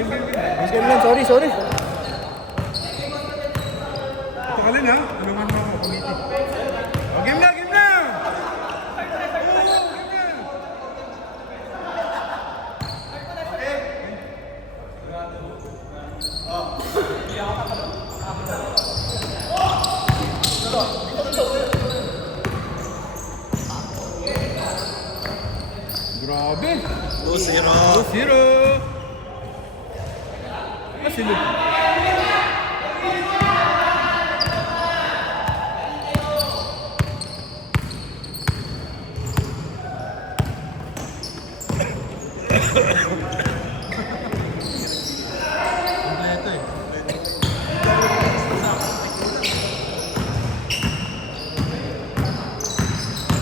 Game lang, sorry. Ito ka lang ha. Tulungan mo ako. Pumiti. O, game na! Game na! Grabe! 2-0. 2-0! Sino? Kompleto eh.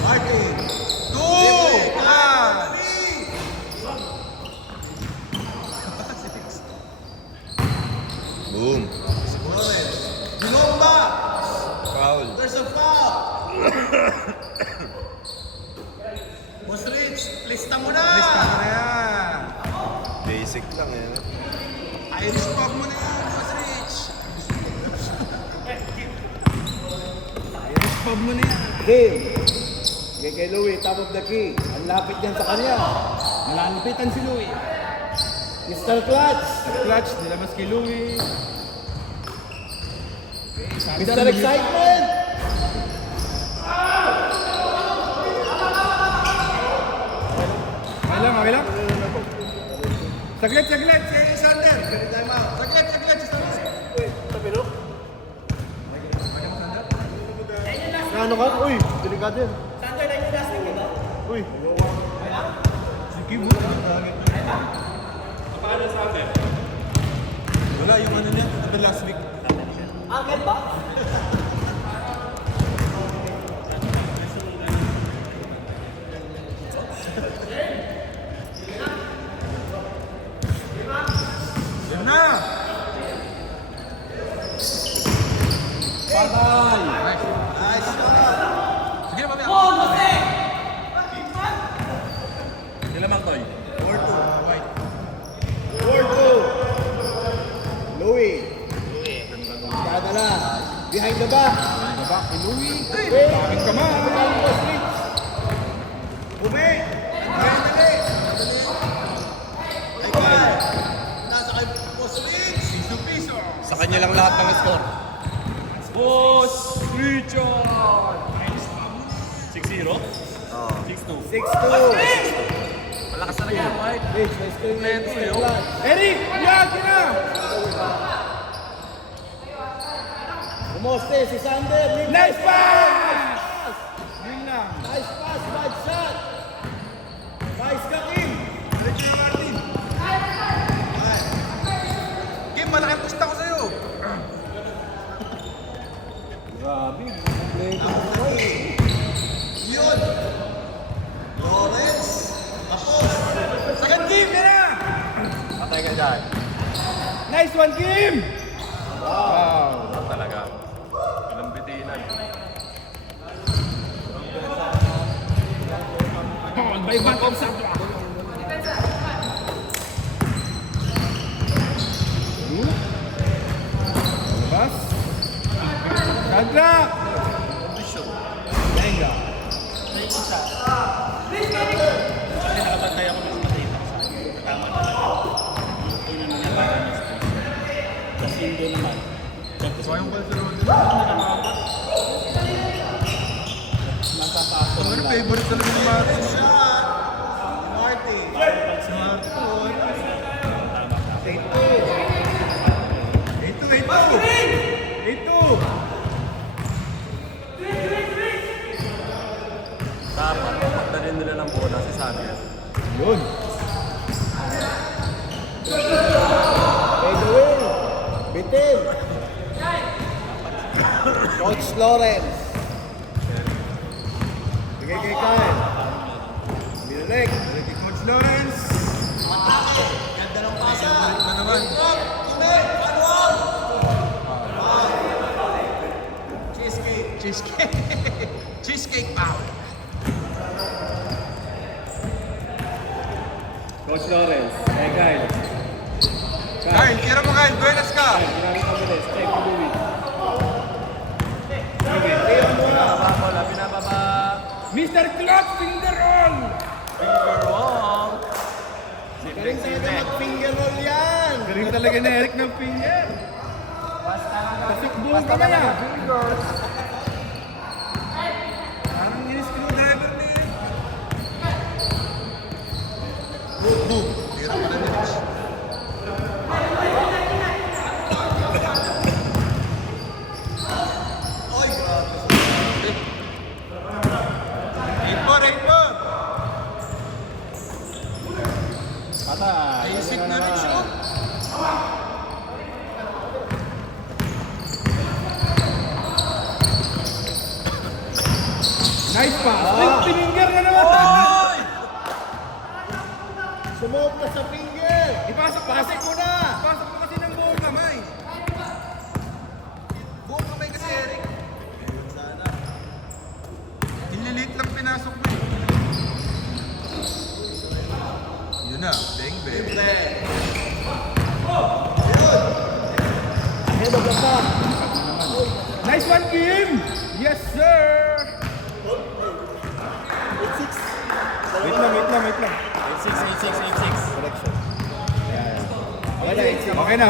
Martin! 2! Boom! Gilomba! Foul. There's a foul! Boss Rich, lista mo na! Lista mo na yan! Basic lang yan. Irish pop mo na yan, Boss Rich! Irish pub mo na yan! Game. Game kay Louie, top of the key. Ang lapit yan sa kanya. Malalapitan si Louie. Mr. Clutch. Clutch, nilabas kay Louie. Mr. Excitement. Okay lang. Saglit, si Sander. Saglit, si Sander. Ano ka? Uy, delikado yan. Uy. Sige mo. Wala, yung ano niya, the last week. Angel ba? Yan na! Patay. Nice! Sige na, mamaya. Nilamang toy. 4-2. Louie. Kada na. Behind the back. Ano ba? Kay Louie. Wait. Daming kamay. Boss Rich. Bumi! Dali! Ay, Kyle! Nasa kay Boss Rich! Piso. Sa kanya lang lahat ng score. Boss Richard! 6-0? Oo. 6-2. 6-2. Malakas na yan, Mike. Rich, nice to meet Kompleto you. yun. Clutch. Eric! Yagi na! Kumoste si Sander. Nice pass! Yun lang. Nice pass, bad shot. Nice ka, Kim. Balik niya, Martin. Kim, malaking pusta ko sa'yo. Grabe, kompleto mo. Yun! Lawrence! Tapos! Second game ka na! Patay ka dyan. Nice one, Kim! Wow! Talaga. Ilang bitinan. Hold by back of Sabra. Labas. Sabra! Venga. Nakabantay ako ng matita sa akin. Tama talaga. Una na nabaran ng space. Kasi hindi naman. So, yung Balcerone. Nasasako Ano lang. favorite talaga ni Martin? Martin! Smartphone. 8-2. Dapat papagdalin nila ng bola si Sander. Yun. Edwin. Bitin. Coach Lawrence. Bigay kay Kyle. Binalik. Bigay kay Coach Lawrence. Ganda ng pasa! Balik na naman. Cheesecake power! Coach Lawrence. Kay Kyle. Kyle, tira mo Kyle. Buenas ka. Ginamit ang bilis. Check kay Louie. Pinababa. Mr. Clutch, finger roll. Finger roll. Galing talaga mag-finger roll yan. Galing talaga ni Eric ng finger. Pasikbuhan ka na yan. Parang in-screwdriver ni Eric. Tira mo na Dennis. Eight more. Patay. Isip na rin siya. Nice pass. Finger na naman. Sumuot ka sa finger. Pasok mo na. Pasok mo kasi ng buong kamay. Buong kamay kasi Eric. Nililit lang pinasok mo. Yun na, bang bang. Ahead of the pack. Nice one, Kim. Yes, sir. Wait lang. 86. Correction. Yeah. Wala, it's Okay na.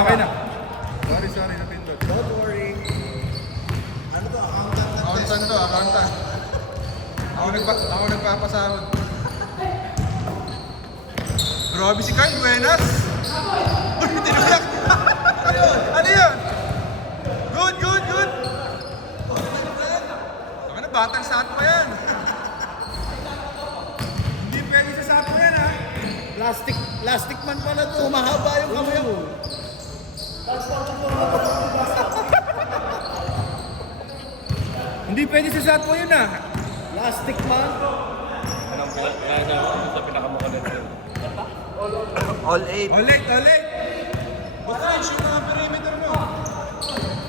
Sorry, napindot. Don't worry. Accountant. Ako nagpapasahod. Grabe si Kyle, buenas. Tinulak. Ano yun? Good. Saka na, batang saan pa yan. Hindi pwede sa sapo yan, ha? Plastic man pala to. Mahaba yung kamay mo. Hindi pwede sa sapo yun, ha? Plastic man. Anong sa pinakamukha nito? All 8. Ulit. Basta yun, shoot na ang perimeter mo.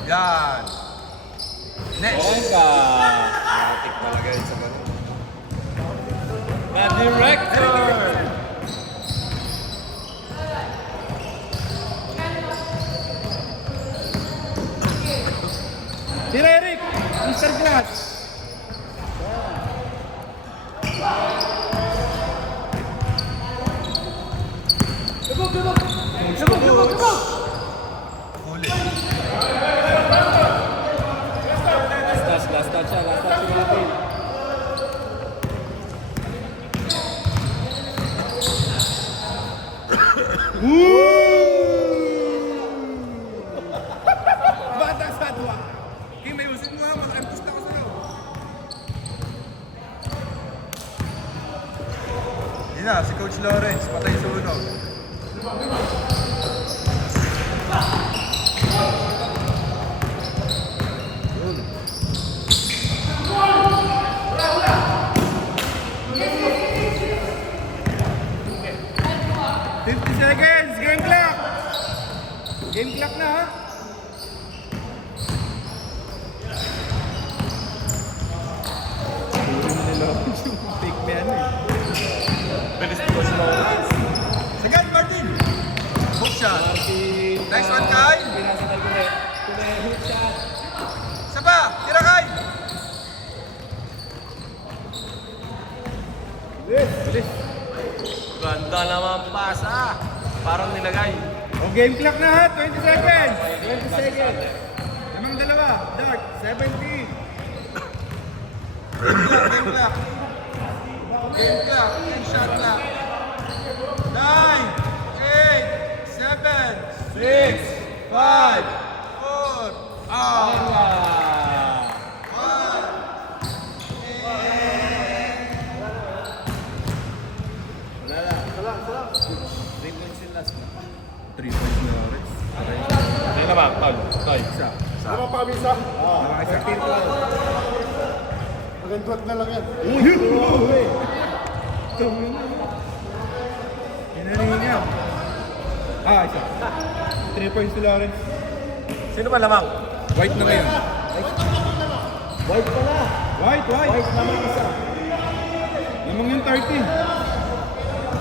Yan. Next. Matik talaga yun sa ganun. The director. Tira, Eric. Mr. Glass. Huli. Last touch natin. Batang satwa. Kim, may usin mo, ha? Mag-empus na ko sa loob. Yun na, si Coach Lawrence, patay sunog. Seconds, game clock. Game clock na, ha? Take me ano, eh. Second, Martin. Hook shot. Nice one, Kyle. Hook shot. Isa pa, tira Kyle. Bilis. Ganda naman pasa. Parang nilagay. O, game clock na, ha? 20 seconds. 20 seconds. Limang dalawa. Dart. 70. Game clock. Game clock. Game shot clock. 9, 8, 7, 6, 5, 4, Three points yung last na. 3 points na Rex. Hindi naman, tol. Toy. Isa. Malaki sa team ko. Magandwat na lang yan. Inanin niya. Isa. 3 points to Lawrence. Sino ba lamang? White na ngayon. White pala. White. White naman isa. Lamang yung 30.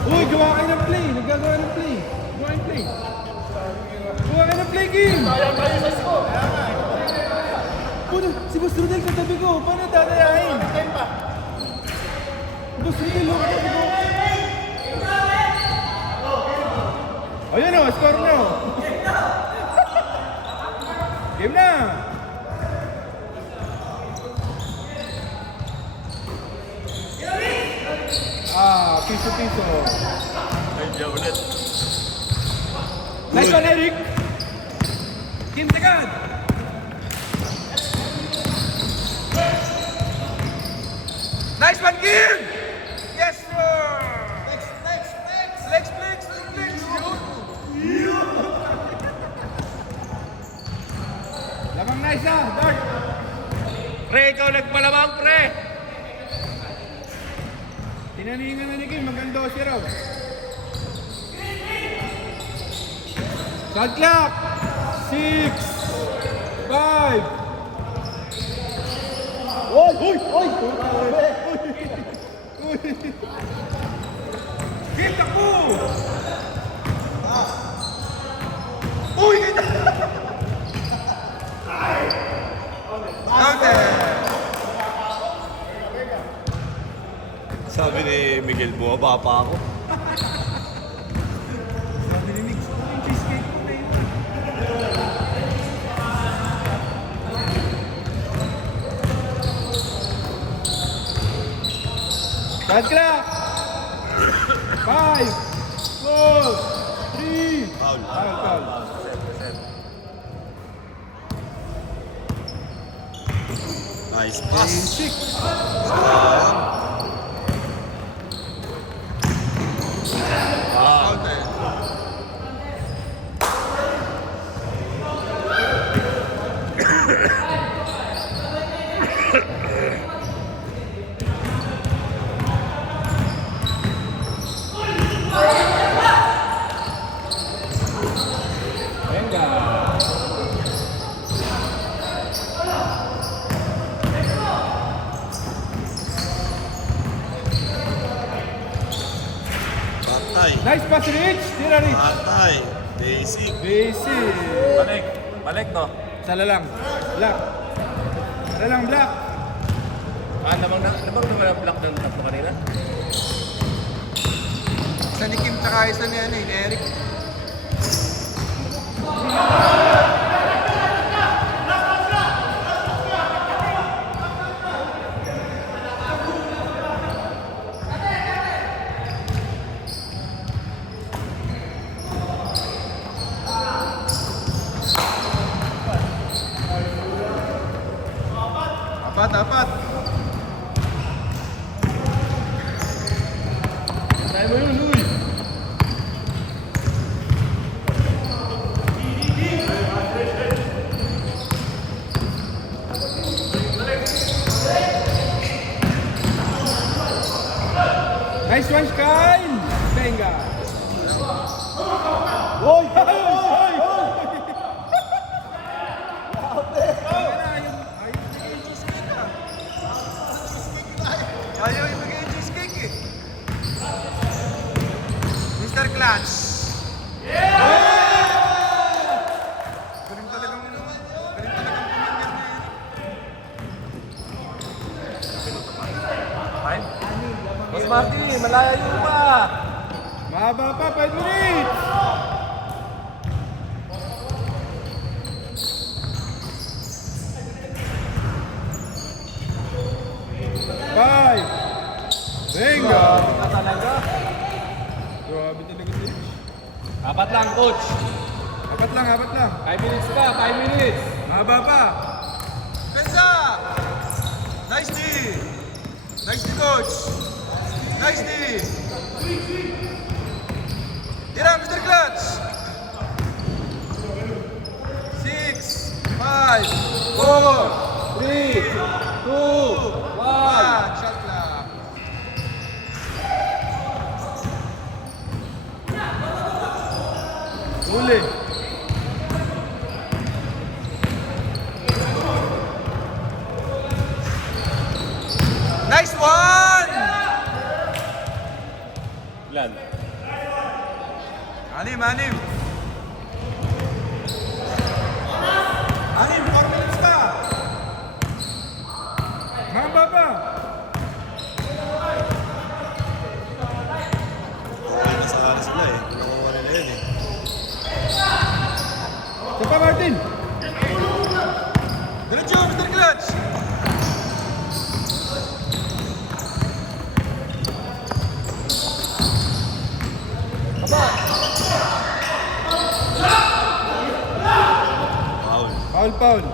Uy, gawa kayo ng play. Naggagawa ng play. Gawa yung play. Kuha ka ng play game! Kaya tayo sa score. Puno, si Boss Rodel katabi ko. Paano tatayain? Boss Rodel, huwag katabi ko. Ayan o, score nyo. Game na! Piso-piso. Ay, diyan ulit. Nice one, Eric! Kim Tagad! Nice one, Kim! Yes, sir! Flex! Lamang nice ah, Dark! Pre, ikaw nagpalamang, pre! Tinaningan na ni Kim, maganda siya raw. Shot clock! 6 5 Uy! Kim, takbo! Uy! Sabi ni Miguel, bumaba pa ako. Sabi ni Nick, yung cheesecake ko na yun. Shot clock! 5 4 3 Foul. Nice pass. Basic. Patay. Nice pass, Rich. Tira, Rich. Patay. Basic. Basic. Balik no? Sala lang. Black. Sala lang, black. Namang naman ang block ng tatlo kanina? Isa ni Kim tsaka isa ni Eric. Apat. Tayo mo yun, Louie. Nice one, Kyle! Venga! Hoy! Ayaw ibigay yung cheesecake eh. Mr. Clutch. Galing talagang Mas Marty, malayo pa. mahaba pa, 5 minutes. Five. Venga. Talaga. Grabe talaga si Rich. Apat lang, coach. Apat lang. 5 minutes pa, 5 minutes. Mahaba pa. Pensa! Nice D! Nice D, coach! Nice D! Tira, Mr. Clutch! 6, 5, 4, 3, 2, 1. Shot clock. Huli. Nice one! Ilan? Anim. pa. Okay, nasakali sila eh. Nakuha nila yun eh. Isa pa, Martin. Diretso, Mr. Clutch. Foul. Foul, foul.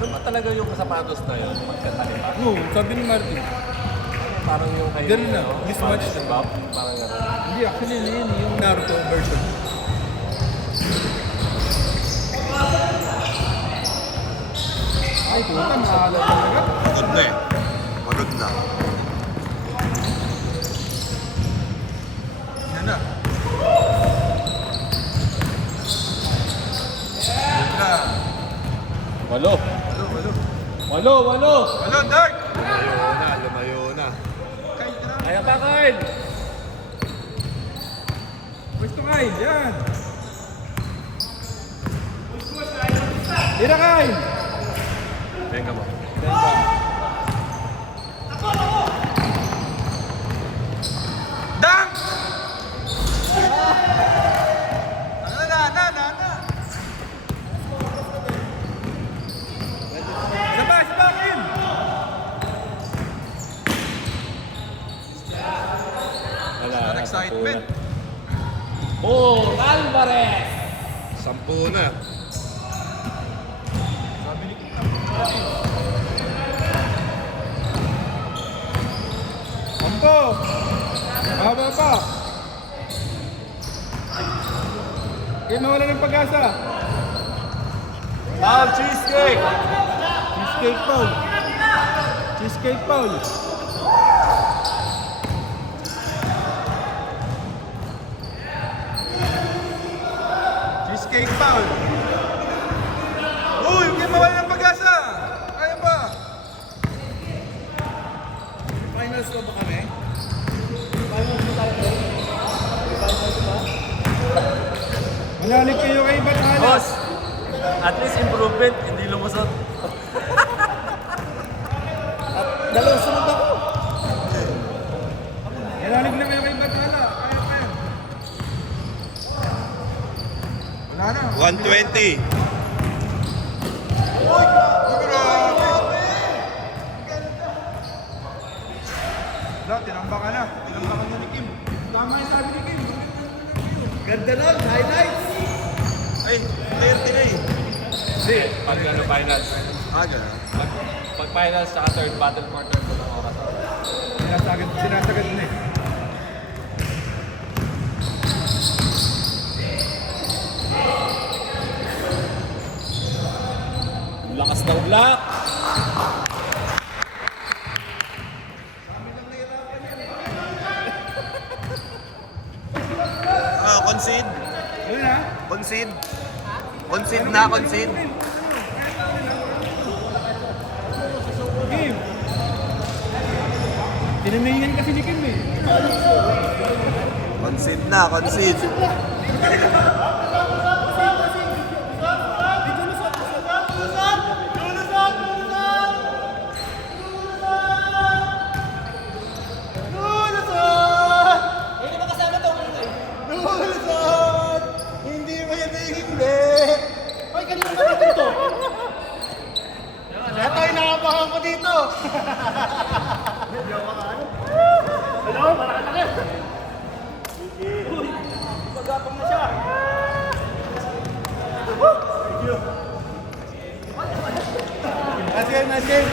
Ano ba talaga yung sapatos na yun? Pagkatali. No, sabi ni Martin. Parang yung kayo. Ganun na, mismatch na. Bob, parang gano'n. Hindi, actually yun yung Naruto version. Ay, puta, maalat talaga. Pagod na eh. Pagod na. Yan na. Good na. Walo. Walo, walo. Walo, walo. Walo, Dark. Lumayo na. Kyle ka na. Kaya pa, Kyle. Pwesto Kyle, yan. Tira Kyle. Venga mo. Dunk! Na. Isa pa, Kyle. Wala. An excitement. Oh, Alvarez. 10 na. Sabi ni Kim. Ampo. Mahaba pa. Kaya mawala ng pag-asa. Foul, cheesecake. Cheesecake foul. Cheesecake foul. Cheesecake foul. Uy, huwag kayo mawala ng pag-asa. Kaya pa. Finals na ba kami? Manalig kayo kay Batala. Boss, at least improvement, hindi lumusot. Dalawang sunod ako. Manalig na kayo kay Batala. Kaya pa yan. Wala na. 120. Uy, grabe. Wala, tinambakan na. Tinambakan niya ni Kim. Tama yung sabi ni Kim. Ganda nun, highlights. Ay, 30 na eh. Hindi, pag ano, finals. Ganun. Pag finals, saka third battle for third ko ng oras. Sinasagad na eh. Lakas na ublak. Concede. Yun ha? Concede. Concede na, concede. Kim. Tinamingan kasi ni Kim eh. Concede na, concede. Ito yung nakabahan ko dito. Hello, malaki na. Magapang na siya. Nice game, nice game.